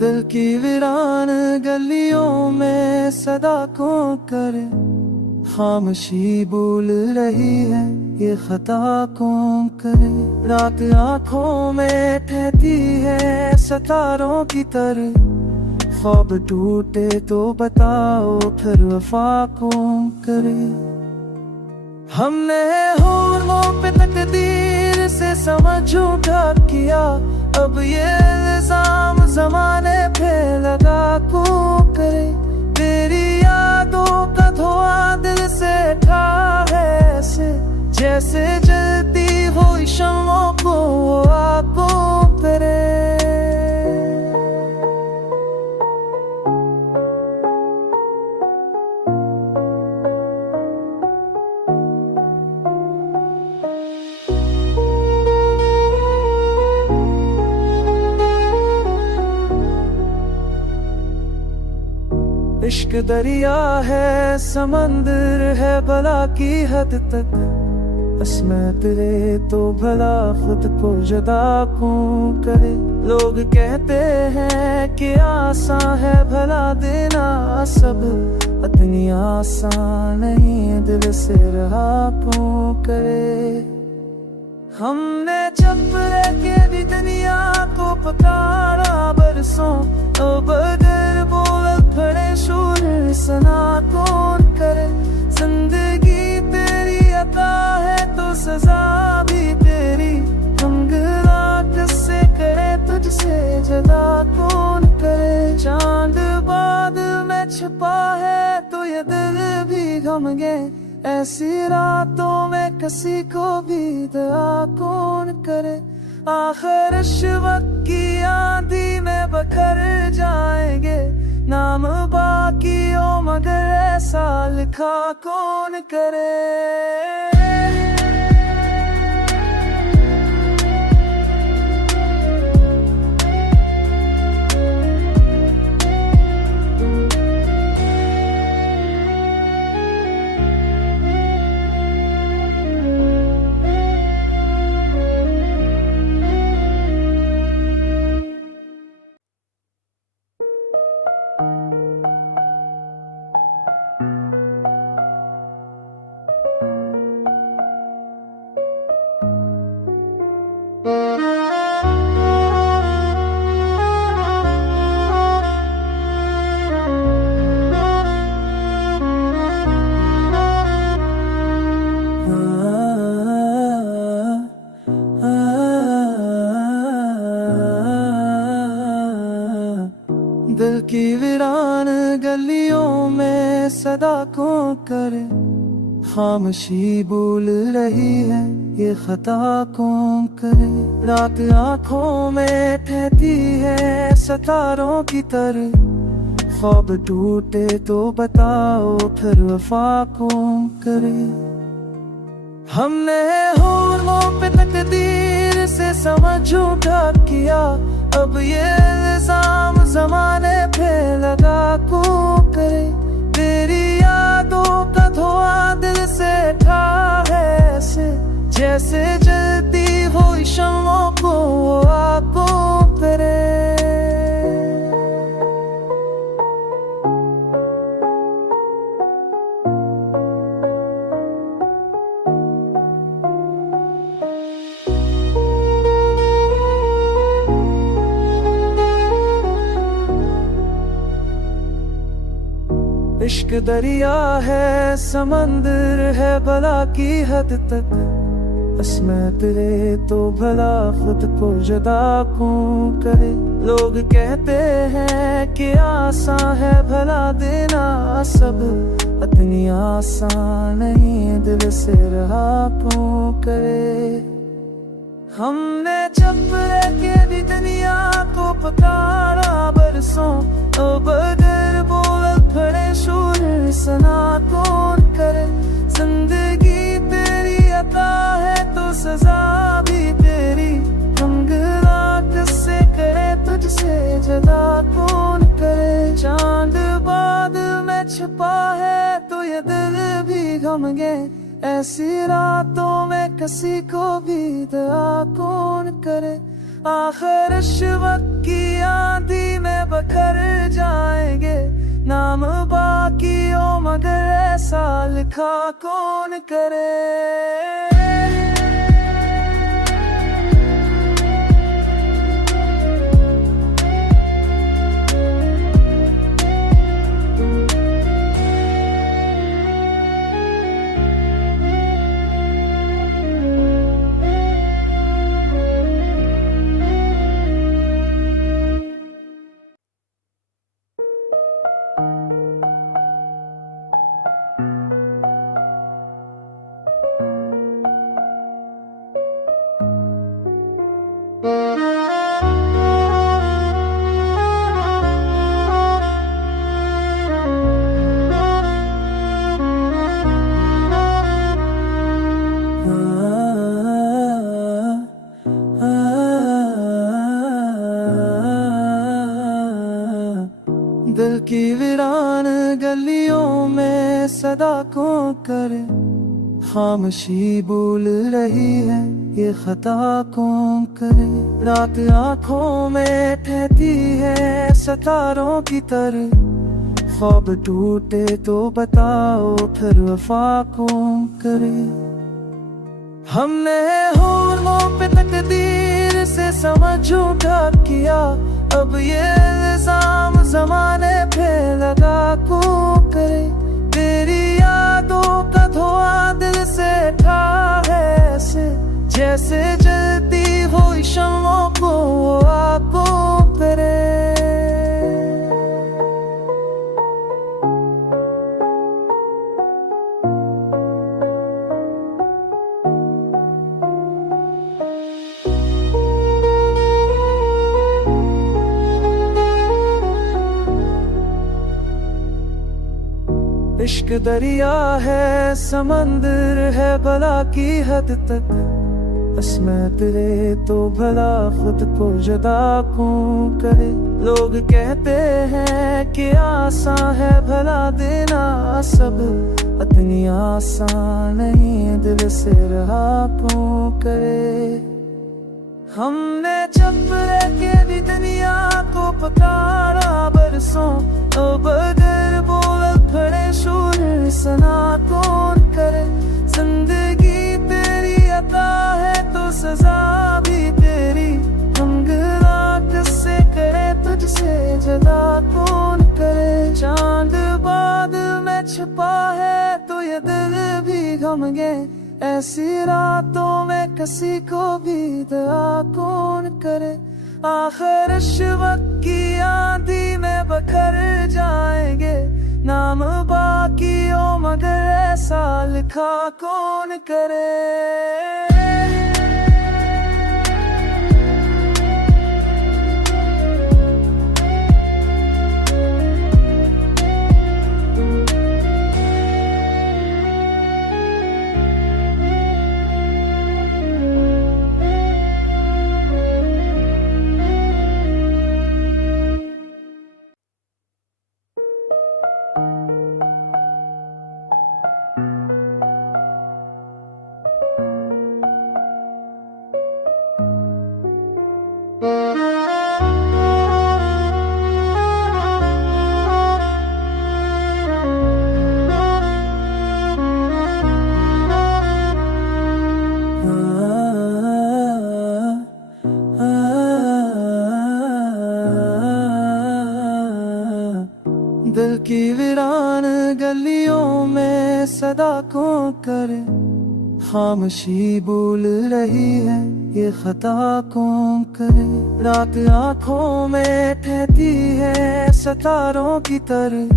दिल की वीरान गलियों में सदा कौन करे, खामोशी बोल रही है ये खता कौन करे। रात आंखों में ठहती है सितारों की तरह, ख्वाब टूटे तो बताओ फिर वफा कौन करे। हमने होठों पे तकदीर से समझ झूठा किया, अब ये इल्जाम जमाने पे लगा कौन करे। तेरी यादों का धुआं दिल से उठा है ऐसे, जैसे जलती हुई शम्मों को आपको करे। इश्क दरिया है समंदर है भला की हद तक, बस मैं तेरे तो भला खुद को जुदा कौन करे। लोग कहते हैं कि आसान है भला देना सब, इतनी आसान नहीं दिल से रहा कौन करे। हमने जब के भी दुनिया को पकारा बरसों, तो बदर बोल पड़े शूर सना कौन करे। जिंदगी तेरी अता है तो सजा भी तेरी, हम गिला किससे करे तुझसे जुदा कौन करे। चांद बादल में छिपा है तो ये दिल भी गम गए, ऐसी रातों में किसी को भी दया कौन करे। आखिर इस वक्त की आंधी में बखर जाएंगे, नाम बाकी हो मगर ऐसा लिखा कौन करे। दिल की वीरान गलियों में सदा कौन करे, खामोशी बोल रही है ये खता कौन करे। रात आंखों में ठहती है सितारों की तरह, ख्वाब टूटे तो बताओ फिर वफा कौन करे। हमने होठों पे तकदीर से समझ झूठा किया, अब ये इल्जाम जमाने पे लगा कौन करे। तेरी यादों का धुआं दिल से उठा है ऐसे, जैसे जलती हुई शम्मों को आपको करे। इश्क दरिया है समंदर है भला की हद तक, बस मैं तेरे तो भला खुद को जुदा कौन करे। लोग कहते हैं कि आसान है भला देना सब, इतनी आसान नहीं दिल से रहा कौन करे। हमने जब के भी दुनिया को पकारा बरसों, तो बदर बोल पड़े शूर सना कौन करे। जिंदगी तेरी अता है तो सजा भी तेरी, हम गिला किससे करे तुझसे जुदा कौन करे। चांद बादल में छिपा है तो ये दिल भी गम गए, ऐसी रातों में किसी को भी दया कौन करे। आखिर इस वक्त की आंधी में बखर जाएंगे, नाम बाकी हो मगर ऐसा लिखा कौन करे। दिल की वीरान गलियों में सदा कौन करे, खामोशी बोल रही है ये खता कौन करे। रात आंखों में ठहती है सितारों की तरह, ख्वाब टूटे तो बताओ फिर वफा कौन करे। हमने होठों पे तकदीर से समझ उठा किया, अब ये इल्जाम जमाने पे लगा कौन करे। तेरी यादों का धुआं दिल से उठा है ऐसे, जैसे जलती हुई शम्मों को आपको करे। इश्क दरिया है समंदर है भला की हद तक, बस मैं तेरे तो भला खुद को जुदा क्यों करे। लोग कहते हैं कि आसान है भला देना सब, इतनी आसान नहीं दिल से रहा क्यों करे। हमने जब के भी दुनिया को पकारा बरसों, अब अगर बोल खड़े शूर सना कौन करे। जिंदगी तेरी अता है तो सजा भी तेरी, हम गिला किससे करे तुझसे जदा कौन करे। चांद बादल में छिपा है तो ये दिल भी गम गए, ऐसी रातों में किसी को भी दया कौन करे। आखिर वक्त की आंधी में बखर जाएंगे, नाम बाकी हो मगर ऐसा लिखा कौन करे। दिल की वीरान गलियों में सदा कौन करे, खामोशी बोल रही है ये खता कौन करे। रात आंखों में ठहती है सितारों की तरह,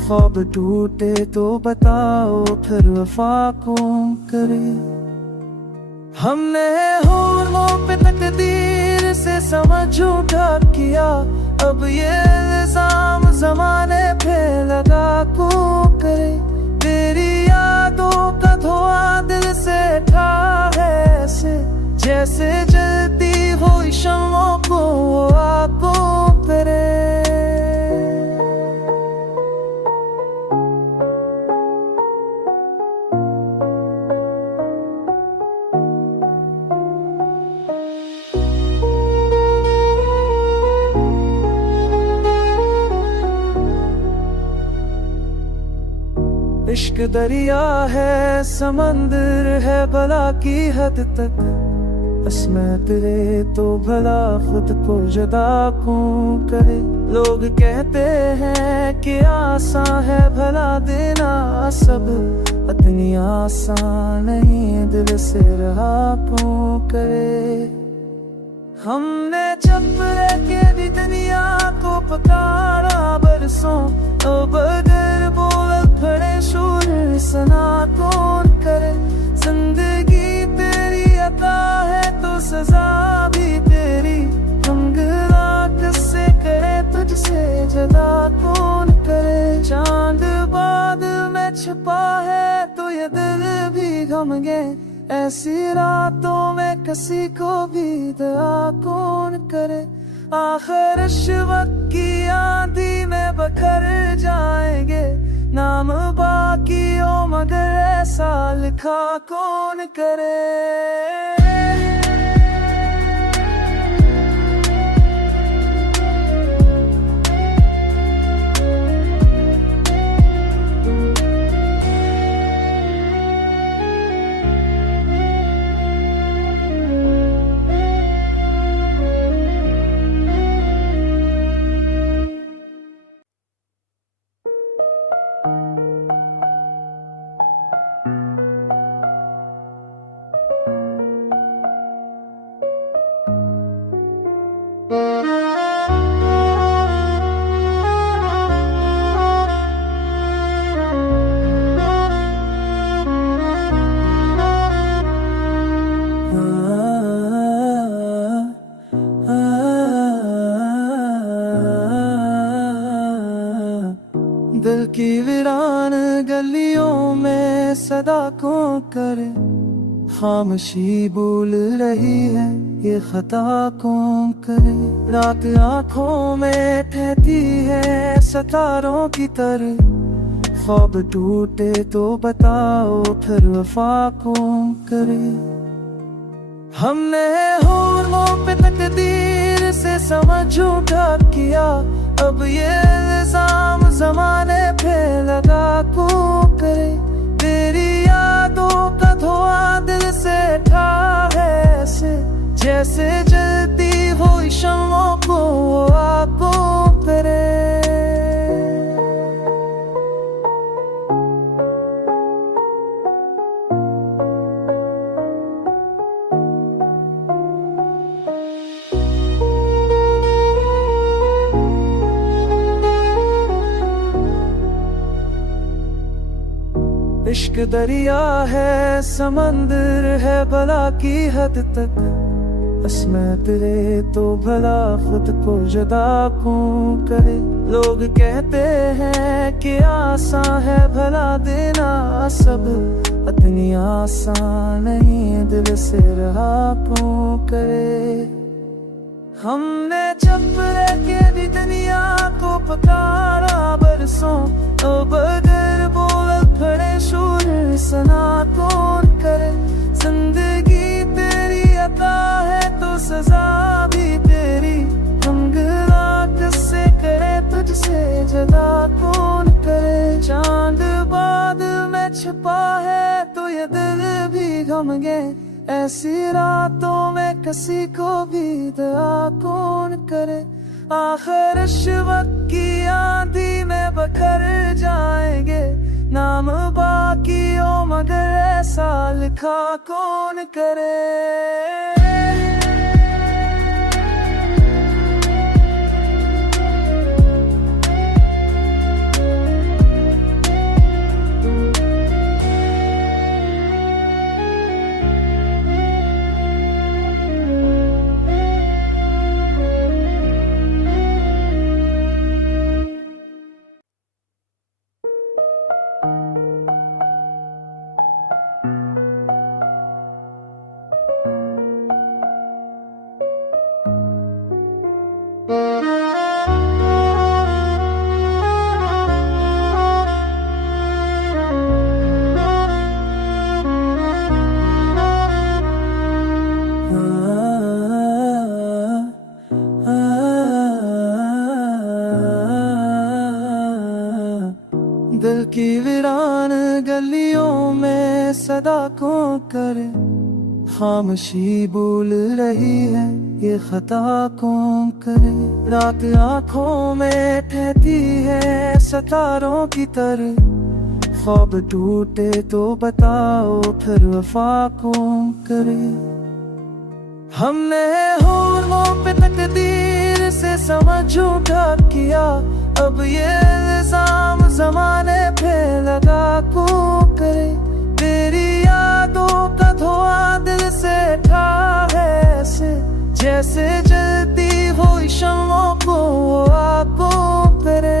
ख्वाब टूटे तो बताओ फिर वफा कौन करे। हमने होठों पे तकदीर से समझ उठा किया, अब ये इल्जाम जमाने पे लगा कौन करे। तेरी यादों का धुआं दिल से उठा है ऐसे, जैसे जलती हुई शम्मों को आपको करे। इश्क दरिया है, समंदर है भला की हद तक, बस मैं तेरे तो भला खुद को जुदा क्यों करे। लोग कहते हैं कि आसान है भला देना सब, इतनी आसान नहीं दिल से रहा क्यों करे। हमने जब के भी दुनिया को पुकारा बरसों, तो बगैर बोल खड़े शूर सना कौन करे। जिंदगी तेरी अता है तो सजा भी तेरी, हम गिला किससे करे तुझसे जुदा कौन करे। चांद बादल में छिपा है तो ये दिल भी गम गए, ऐसी रातों में किसी को भी दया कौन करे। आखिर वक्त की आंधी में बखर जाएंगे, नाम बाकी हो मगर ऐसा लिखा कौन करे। दिल की वीरान गलियों में सदा कौन करे, खामोशी बोल रही है ये खता कौन करे। रात आंखों में ठहती है सितारों की तरह, ख्वाब टूटे तो बताओ फिर वफा कौन करे। हमने होठों पे तकदीर से समझौता किया, अब ये इल्जाम जमाने पे लगा को करे। तेरी यादों का धुआं दिल से उठा है ऐसे, जैसे जलती हुई शम्मों को आको करे। इश्क दरिया है, समंदर है भला की हद तक, बस मैं तेरे तो भला खुद को जुदा क्यों करे। लोग कहते हैं कि आसान है भला देना सब, इतनी आसान नहीं दिल से रहा क्यों करे। हमने जब के भी दुनिया को पुकारा बरसों, तो बगैर बोल खड़े शूर सना कौन करे। जिंदगी तेरी अता है तो सजा भी तेरी, हम गिला किससे करे तुझसे जुदा कौन करे। चांद बादल में छिपा है तो ये दिल भी गम गए, ऐसी रातों में किसी को भी दया कौन करे। आखिर वक्त की आंधी में बखर जाएंगे, नाम बाकी हो मगर ऐसा लिखा कौन करे। दिल की वीरान में सदा कौन करे, खामोशी बोल रही है ये खता कौन करे। रात आंखों में ठहती है सितारों की तरह, ख्वाब टूटे तो बताओ फिर वफा कौन करे। हमने होठों पे तकदीर से समझ उठा किया, अब ये इल्जाम जमाने पे लगा कौन करे। तेरी यादों का धुआं दिल से उठा है ऐसे, जैसे जलती हुई शम्मों को आग कौन करे।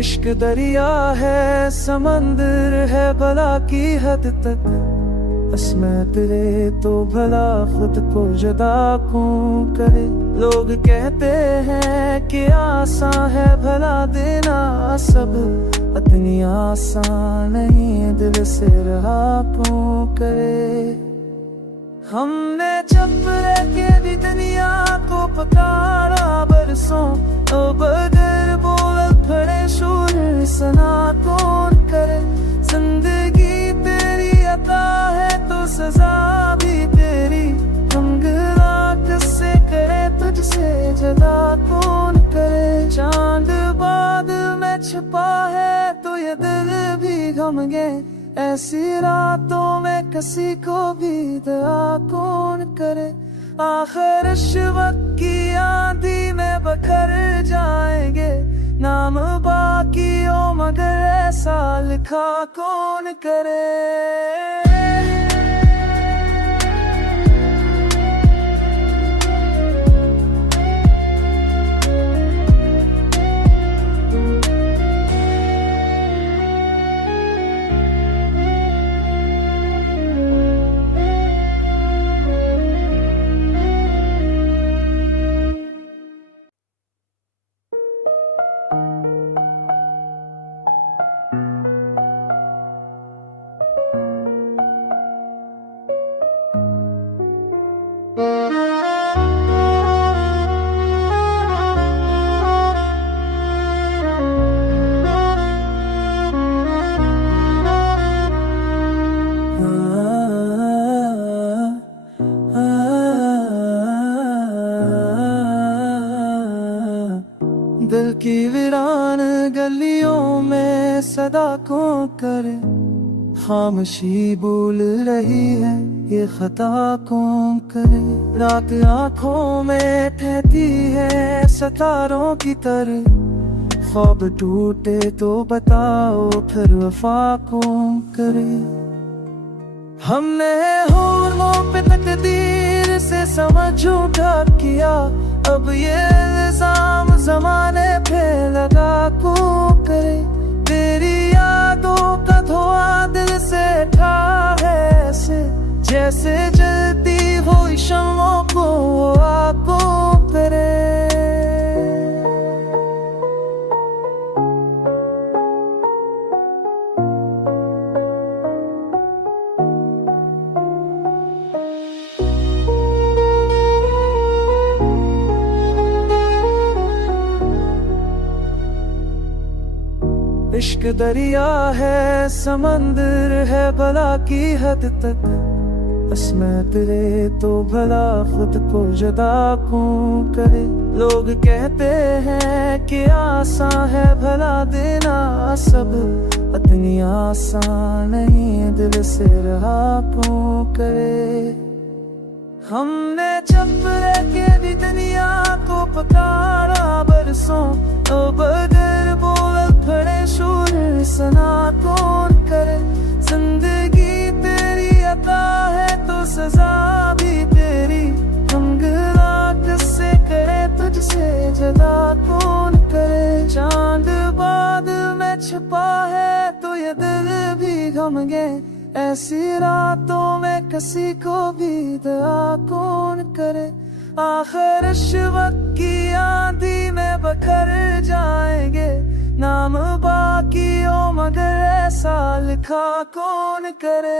इश्क दरिया है समंदर है भला की हद तक, बस मैं तेरे तो भला खुद को जुदा कौन करे। लोग कहते हैं कि आसान है भला देना सब, इतनी आसान नहीं दिल से रहा कौन करे। हमने चुप रह के भी दुनिया को पुकारा बरसों, तो बदर बोल पड़े शोर सना कौन करे। जिंदगी तेरी अता है तो सजा भी तेरी, हम गिला किससे करे तुझसे जुदा कौन करे। चांद बाद में छिपा है तो ये दिल भी गम गए, ऐसी रातों में किसी को भी दया कौन करे। आखिर इस वक्त की आंधी में बखर जाएंगे, नाम बाकी हो मगर ऐसा लिखा कौन करे। दिल की वीरान गलियों में सदा कौन करे, खामोशी बोल रही है ये खता कौन करे। रात आंखों में ठहती है सितारों की तरह, ख्वाब टूटे तो बताओ फिर वफा कौन करे। हमने होठों पे तकदीर से समझ उठा किया, अब ये इल्जाम जमाने पे लगा कौन करे। तेरी यादों का धुआं दिल से उठा है ऐसे, जैसे जलती हुई शम्मों को आग कौन करे। इश्क दरिया है समंदर है भला की हद तक, बस मैं तेरे तो भला खुद को जुदा कौन करे। लोग कहते हैं कि आसान है भला देना सब, इतनी आसान नहीं दिल से रहा कौन करे। हमने चुप रह के भी दुनिया को पुकारा बरसों, तो बदर बोल पड़े शोर सना कौन करे। जिंदगी तेरी अता है तो सजा भी तेरी, हम गिला किससे करे तुझसे जुदा कौन करे। चांद बाद में छिपा है तो ये दिल भी गम गए, ऐसी रातों में किसी को भी दया कौन करे। आखिर इस वक्त की आंधी में बखर जाएंगे, नाम बाकी बाकियों मगर ऐसा लिखा कौन करे।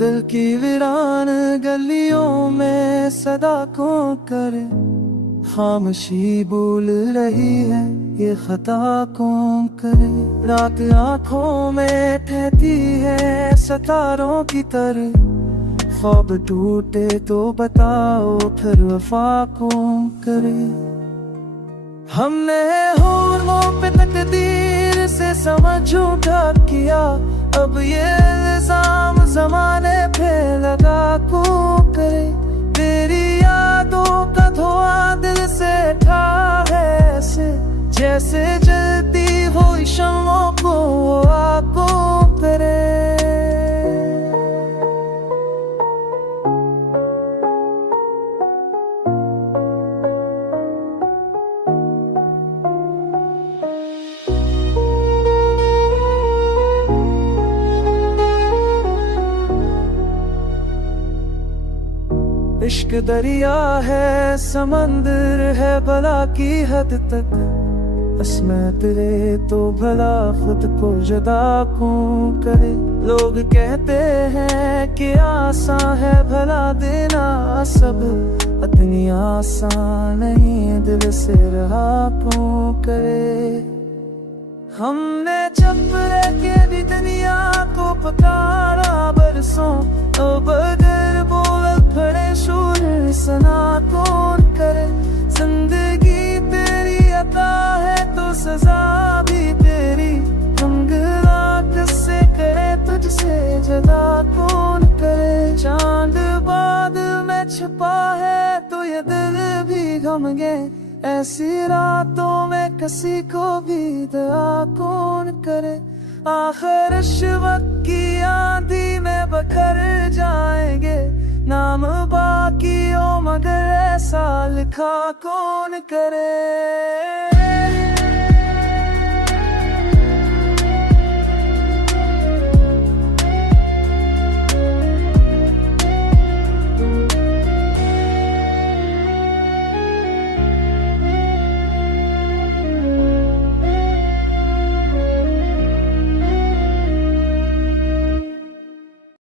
दिल की वीरान गलियों में सदा कौन करे। खामोशी बोल रही है ये खता कौन करे। रात आंखों में ठहती है सितारों की तरह। ख्वाब टूटे तो बताओ फिर वफा कौन करे। हमने होठों पे तकदीर से समझ झूठा किया। अब ये इल्जाम जमाने पे लगा कौन करे। तेरी यादों का धुआं दिल से उठा है ऐसे जैसे जलती हुई शम्मों को आको करे। इश्क दरिया है समंदर है भला की हद तक। बस मैं तेरे तो भला खुद को जुदा कौन करे। लोग कहते हैं कि आसान है भला देना सब। इतनी आसान नहीं दिल से रहा कौन करे। हमने चपले के भी दुनिया को पकारा बरसों। अब अगर बोल पड़े शूर सना कौन करे। जिंदगी तेरी अता है तो सजा भी तेरी। हम गिला किससे करे तुझसे जुदा कौन करे। चांद बादल में छुपा है तो ये दिल भी गम गए। ऐसी रातों में किसी को भी दया कौन करे। आखिर रिश्वत की आंधी में बखर जाएंगे। नाम बाकियों मगर ऐसा लिखा कौन करे।